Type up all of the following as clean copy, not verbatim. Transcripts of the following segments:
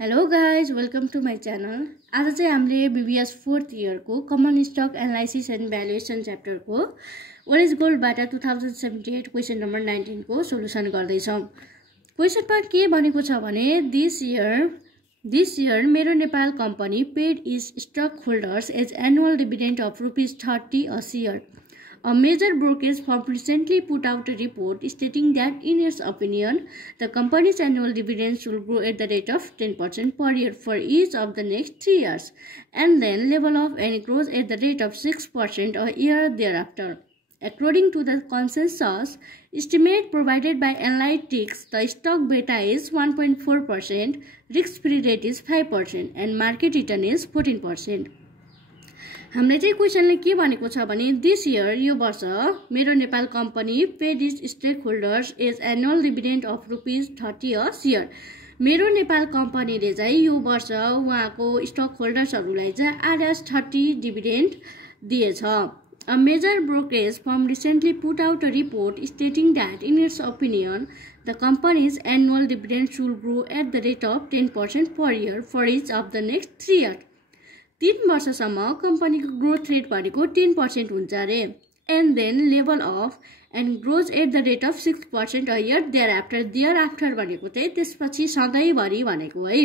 Hello guys, welcome to my channel. आज चाहिँ हामीले BBS 4th year को Common Stock Analysis and Valuation chapter को What is Gold बाट 2078 question number 19 को सोलुसन गर्दै छौं। क्वेशनमा के भनेको छ भने this year मेरो Nepal company paid its stockholders as annual dividend of ₹30 a share. A major brokerage firm recently put out a report stating that, in its opinion, the company's annual dividends will grow at the rate of 10% per year for each of the next 3 years, and then level off and grows at the rate of 6% a year thereafter. According to the consensus estimate provided by analytics, the stock beta is 1.4%, risk-free rate is 5%, and market return is 14%. हामीले चाहिँ क्वेशनले के भनेको छ भने this year यो वर्ष Mero Nepal company paid its stakeholders as annual dividend of ₹30 a share. Mero Nepal कम्पनीले चाहिँ यो वर्ष उहाँको स्टक होल्डर्सहरूलाई चाहिँ ₹30 डिभिडेन्ड दिएछ। A major brokerage firm recently put out a report stating that, in its opinion, the company's annual dividends will grow at the rate of 10% per year for each of the next 3 years. 3 वर्षसम्म कम्पनीको growth rate भनेको 10% हुन्छ रे, and then level off and grows at the rate of 6% a year thereafter भनेको चाहिँ त्यसपछि सधैँभरि भनेको है।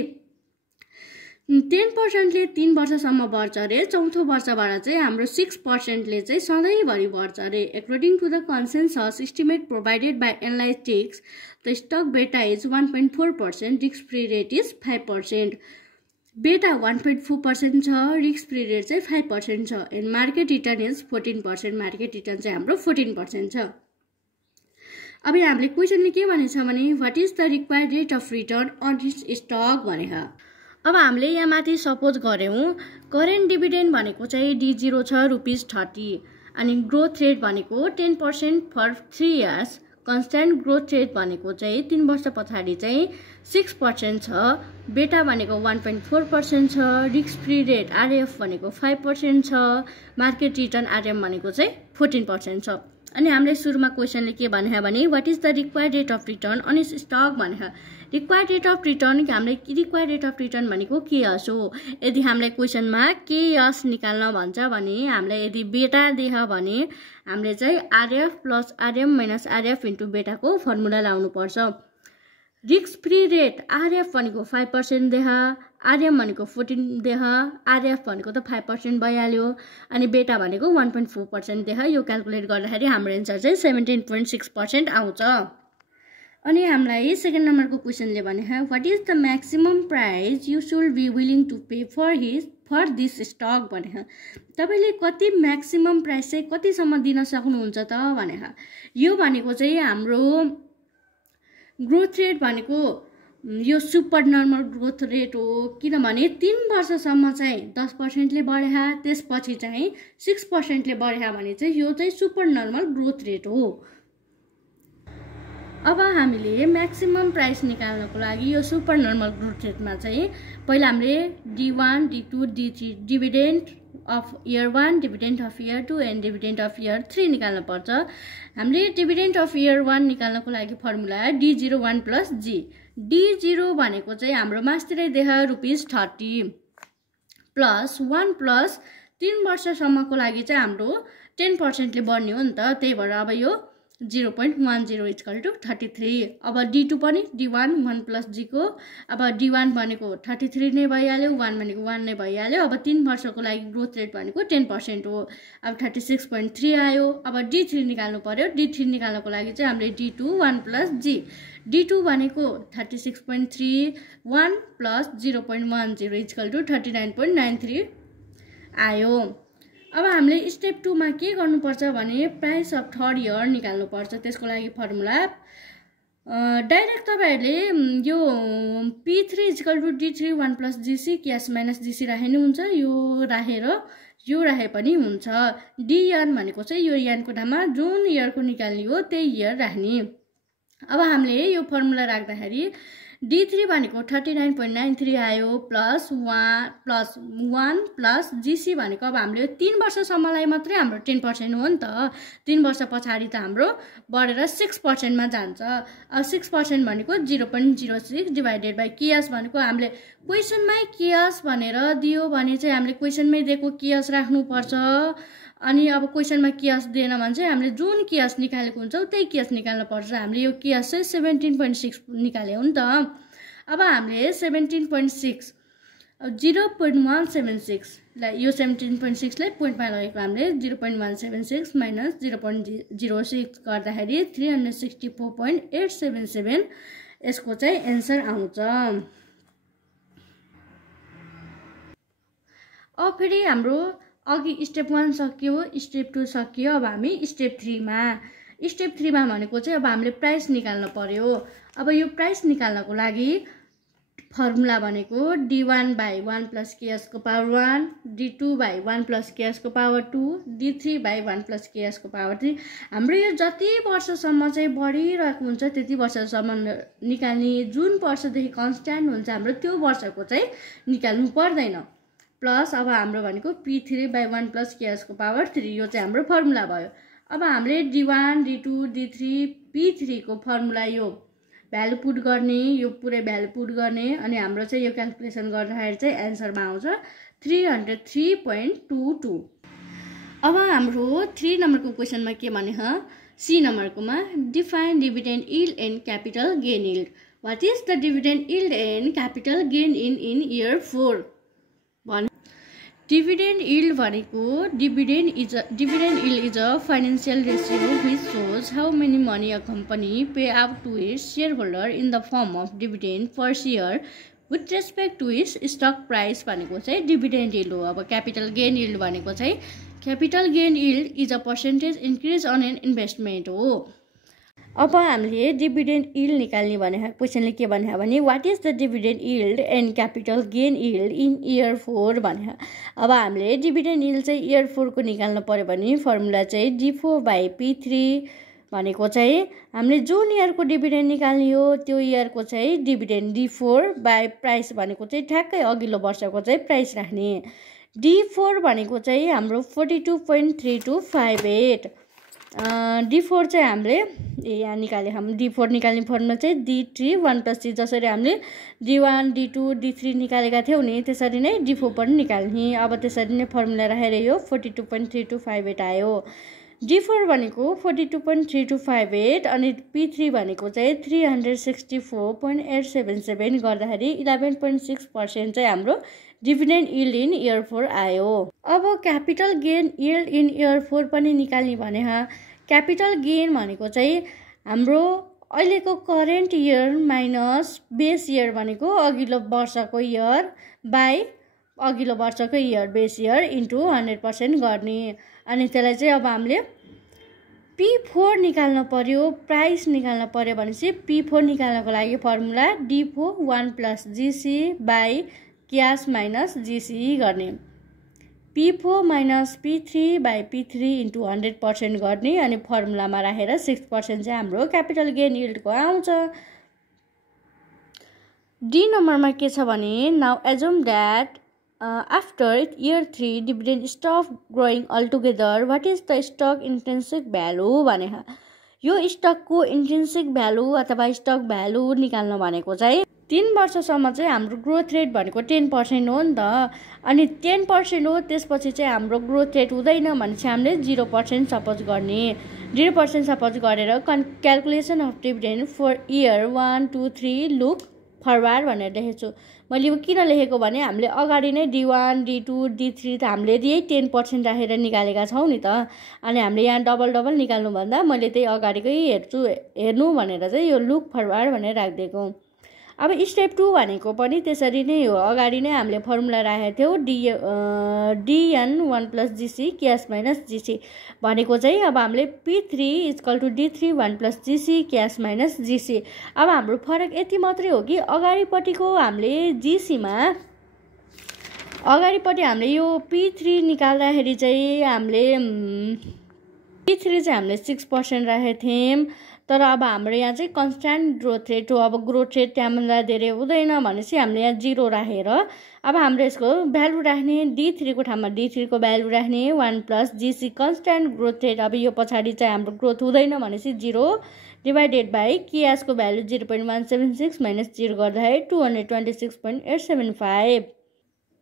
10% ले 3 वर्षसम्म बढ्छ रे, चौथो वर्षबाट चाहिँ हाम्रो 6% ले चाहिँ सधैँभरि बढ्छ रे। According to the consensus estimate provided by analytics, the stock beta is 1.4%, risk free rate is 5%. बेटा 1.4% छ, रिस्क फ्री रेट चाहिँ 5% छ, and market return is 14%। Market return चाहिँ हाम्रो 14% छ। अब हामीले क्वेशनले के भनेछ भने what is the required rate of return on this stock भनेको। अब हामीले यहाँ माथि सपोज गर्यौं करेन्ट डिभिडेन्ड भनेको चाहिँ D0 छ ₹30 अनि ग्रोथ रेट भनेको 10% for 3 years, constant growth rate भनेको चाहिँ 3 वर्ष पछाडि चाहिँ 6% छ, बेटा भनेको 1.4% छ, रिस्क फ्री रेट RF भनेको 5% छ, मार्केट रिटर्न RM भनेको चाहिँ 14% छ। अनि हामीले सुरुमा क्वेशनले के भनेको भने what is the required rate of return on this stock भनेको। रिक्वायर्ड रेट अफ रिटर्न हामीले रिक्वायर्ड रेट अफ रिटर्न भनेको KS हो। यदि हामीले क्वेशनमा KS निकाल्न भन्छ भने हामीले यदि बेटा दिए भने हामीले चाहिँ RF plus RM minus RF into बेटाको फर्मुला लाउनु पर्छ। रिस्क फ्री रेट RF भनेको 5% देहा, RM भनेको 14 देहा, RF भनेको त 5% भइहाल्यो, अनि बेटा भनेको 1.4% देहा। यो क्याल्कुलेट गर्दाखेरि हाम्रो एन्सर चाहिँ 17.6% आउँछ। अनि हामीलाई सेकेन्ड नम्बरको क्वेशनले भने what is the maximum price you should be willing to pay for this stock भने। तपाईले कति म्याक्सिमम प्राइस चाहिँ कतिसम्म दिन सक्नुहुन्छ त भने। यो भनेको चाहिँ हाम्रो ग्रोथ रेट भनेको यो सुपर नर्मल ग्रोथ रेट हो, किनभने 3 वर्षसम्म चाहिँ 10% ले बढ्या, त्यसपछि चाहिँ 6% ले बढ्या भने चाहिँ यो चाहिँ सुपर नर्मल ग्रोथ रेट हो। अब हामीले म्याक्सिमम प्राइस निकाल्नको लागि यो सुपर नर्मल ग्रोथ रेटमा चाहिँ पहिला हामीले D1, D2, D3 dividend of year 1, dividend of year 2 and dividend of year 3 निकाल्न पर्छ। हामीले डिभिडेन्ड अफ इयर 1 निकाल्नको लागि formula D0 1 plus G। D0 भनेको चाहिँ हाम्रो मास्तिरै देखा ₹30 प्लस 1 प्लस 3 वर्षसम्मको लागि चाहिँ हाम्रो 10% ले बढ्ने हो नि त, त्यही भएर अब यो 0.10 इक्वल टु 33। अब D2 पनि D1 1 प्लस G को, अब D1 भनेको 33 नै भइहाल्यो, 1 भनेको 1 नै भइहाल्यो। अब 3 वर्षको लागि ग्रोथ रेट भनेको 10% हो, अब 36.3 आयो। अब D3 निकाल्नु पर्यो। D3 निकाल्नको लागि चाहिँ हामीले D2 1 प्लस G, D2 भनेको 36.3, 1 प्लस 0.10 इक्वल टु 39.93 आयो। अब हामीले स्टेप 2 मा के गर्नुपर्छ भने प्राइस अफ थर्ड इयर निकाल्नु पर्छ। त्यसको लागि फर्मुला डाइरेक्ट तपाईहरुले यो P3 equal to D3 1 plus GC क्यास माइनस GC राख्नु हुन्छ। यो राखे पनि हुन्छ। DN भनेको चाहिँ यो यानको ठाउँमा जुन इयरको निकाल्ने हो त्यही इयर राख्ने। अब हामीले यो फर्मुला राख्दाखेरि D3 भनेको 39.93 आयो प्लस 1 प्लस GC भनेको अब हामीले 3 वर्षसम्मलाई मात्रै हाम्रो 10% हो नि त 3 वर्ष पछाडि त हाम्रो बढेर 6% मा जान्छ अब 6% भनेको 0.06 डिवाइडेड बाइ केएस भनेको हामीले क्वेशनमै केएस भनेर दियो भने चाहिँ हामीले क्वेशनमै दिएको केएस राख्नु पर्छ अनि अब क्वेशनमा केएस दिएन भने चाहिँ हामीले जुन केएस निकालेको हुन्छ त्यही केएस निकाल्नु पर्छ हामीले यो केएस चाहिँ 17.6 निकाल्यो नि त अब हामीले 17.6 0.176 लाई यो 17.6 लाई पोइन्टमा लगेको हामीले 0.176 माइनस 0.06 गर्दाखेरि 364.877 यसको चाहिँ एन्सर आउँछ अब फेरि हाम्रो अघि स्टेप 1 सकियो स्टेप 2 सकियो अब हामी स्टेप 3 मा भनेको चाहिँ अब हामीले प्राइस निकाल्न पर्यो अब यो प्राइस निकाल्नको लागि फर्मुला भनेको d1 by 1 plus ks को power 1 d2 by 1 plus ks को power 2 d3 by 1 plus ks को पावर 3 हाम्रो यो जति वर्षसम्म चाहिँ बढिरहेको हुन्छ त्यति वर्षसम्म निकाल्ने जुन वर्षदेखि कन्स्ट्यान्ट हुन्छ हाम्रो त्यो वर्षको चाहिँ निकाल्नु पर्दैन प्लस अब हाम्रो भनेको p3 by 1 plus ks को पावर 3 यो चाहिँ हाम्रो फर्मुला भयो अब हामीले d1 d2 d3 p3 को फर्मुला यो भ्यालु पुट गर्ने यो पुरै भ्यालु पुट गर्ने अनि हाम्रो चाहिँ यो क्याल्कुलेसन गर्दाखेरि चाहिँ एन्सरमा आउँछ 303.22 अब हाम्रो 3 नम्बरको क्वेशनमा के भने ह सी नम्बरकोमा define dividend yield and capital gain yield what is the dividend yield and capital gain in year 4 भन Dividend yield भनेको dividend yield is a financial ratio which shows how many money a company pay out to its shareholder in the form of dividend per share with respect to its stock price भनेको चाहिँ dividend yield हो अब capital gain yield भनेको चाहिँ capital gain yield is a percentage increase on an investment हो अब हामीले dividend yield निकाल्ने भने क्वेशनले के भने भने what is the dividend yield and capital gain yield in year 4 भने अब हामीले डिभिडेन्ड यील्ड चाहिँ इयर 4 को निकाल्नु पर्यो भने फर्मुला चाहिँ d4 by p3 भनेको चाहिँ हामीले जुन इयरको डिभिडेन्ड निकाल्ने हो त्यो इयरको चाहिँ डिभिडेन्ड d4 बाइ प्राइस भनेको चाहिँ ठ्याक्कै अघिल्लो वर्षको चाहिँ प्राइस राख्ने d4 भनेको चाहिँ हाम्रो 42.3258 d4 चाहिँ हामीले यहाँ निकाले हामी d4 निकाल्ने फर्मुला चाहिँ d3 1 plus 3 जसरी हामीले d1 d2 d3 निकालेका थियौं नि त्यसरी नै d4 पनि निकाल्ने अब त्यसरी नै फर्मुला राखेर यो 42.3258 आयो d4 भनेको 42.3258 अनि p3 भनेको चाहिँ 364.877 गर्दाखेरि 11.6% चाहिँ हाम्रो डिभिडेन्ड यील्ड इन इयर 4 आयो अब capital gain yield in year 4 पनि निकाल्ने भने क्यापिटल गेन भनेको चाहिँ हाम्रो अहिलेको current year minus base year भनेको अघिल्लो वर्षको इयर बाइ अघिल्लो वर्षको इयर बेस इयर इन्टु 100% गर्ने अनि त्यसलाई चाहिँ अब हामीले p4 निकाल्न पर्यो प्राइस निकाल्न पर्यो भनेपछि p4 निकाल्नको लागि formula d4 1 plus gc by क्यास माइनस जीसी गर्ने p4 minus p3 by p3 into 100% गर्ने अनि फर्मुलामा राखेर 6% चाहिँ हाम्रो क्यापिटल गेन यील्डको आउँछ डी नम्बरमा के छ भने now assume that after year 3 dividend stop growing altogether what is the stock intrinsic value भने यो स्टकको इन्ट्रिन्सिक भ्यालु अथवा स्टक भ्यालु निकाल्न भनेको चाहिँ 3 वर्षसम्म चाहिँ हाम्रो ग्रोथ रेट भनेको 10% हो नि त अनि 10% हो त्यसपछि चाहिँ हाम्रो ग्रोथ रेट हुँदैन भने चाहिँ हामीले 0% सपोज गर्ने 0% सपोज गरेर calculation of dividend for year 1 2 3 look forward भनेर लेखेको छु मैले यो किन लेखेको भने हामीले अगाडि नै d1 d2 d3 त हामीले यही 10% राखेर निकालेका छौं नि त अनि हामीले यहाँ डबल निकाल्नु भन्दा मैले त्यही अगाडिकै हेर्नु भनेर चाहिँ यो लुक फरवार्ड भनेर राख्दिएको अब स्टेप 2 भनेको पनि त्यसरी नै हो अगाडि नै हामीले फर्मुला राखेको थियौ dn 1 plus gc क्यास माइनस gc भनेको चाहिँ अब हामीले p3 = d3 1 plus gc क्यास माइनस gc अब हाम्रो फरक यति मात्रै हो कि अगाडिपट्टिको हामीले gc मा अगाडिपट्टि हामीले यो p3 निकाल्दाखेरि चाहिँ हामीले p3 चाहिँ हामीले 6% राखेको थियौं तर अब हाम्रो यहाँ चाहिँ कन्स्ट्यान्ट ग्रोथ रेट हो। अब ग्रोथ रेट त्यहाँभन्दा धेरै हुँदैन भनेपछि हामीले यहाँ 0 राखेर अब हाम्रो यसको भ्यालु राख्ने D3 को ठाउँमा D3 को भ्यालु राख्ने 1 + GC कन्स्ट्यान्ट ग्रोथ रेट। अब यो पछाडि चाहिँ हाम्रो ग्रोथ हुँदैन भनेपछि 0 डिभाइडेड बाई KS को भ्यालु 0.176 माइनस 0 गर्दाखेरि 226.875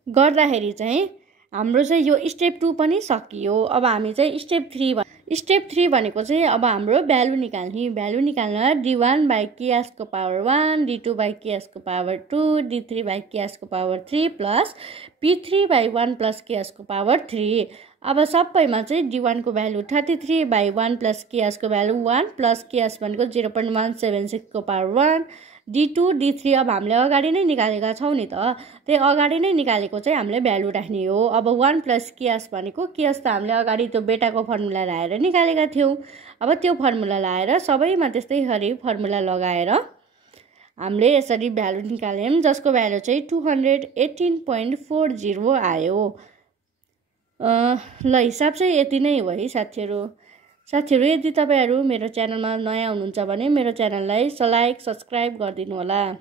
गर्दाखेरि चाहिँ हाम्रो चाहिँ यो स्टेप 2 पनि सकियो। अब हामी चाहिँ स्टेप 3 भनेको चाहिँ अब हाम्रो भ्यालु निकाल्ने। भ्यालु निकाल्न D1/KS को पावर 1, D2/KS को पावर 2, D3/KS को पावर 3 प्लस P3/1 + KS को पावर 3। अब सबैमा चाहिँ D1 को भ्यालु 33/1 + KS को भ्यालु 1 प्लस KS भनेको 0.176 को पावर 1, D2 D3 अब हामीले अगाडि नै निकालेका छौँ नि त। त्यही अगाडि नै निकालेको चाहिँ हामीले भ्यालु राख्ने हो। अब 1 + KS भनेको KS त हामीले अगाडि त्यो बेटाको फर्मुला लगाएर निकालेका थियौँ। अब त्यो फर्मुला लगाएर सबैमा त्यस्तै गरी फर्मुला लगाएर हामीले यसरी भ्यालु निकाल्यौँ जसको भ्यालु चाहिँ 218.40 आयो। ल हिसाब चाहिँ यति नै हो है साथीहरू। यदि तपाईहरु मेरो च्यानलमा नयाँ हुनुहुन्छ भने मेरो च्यानललाई लाइक सब्स्क्राइब गरिदिनु होला।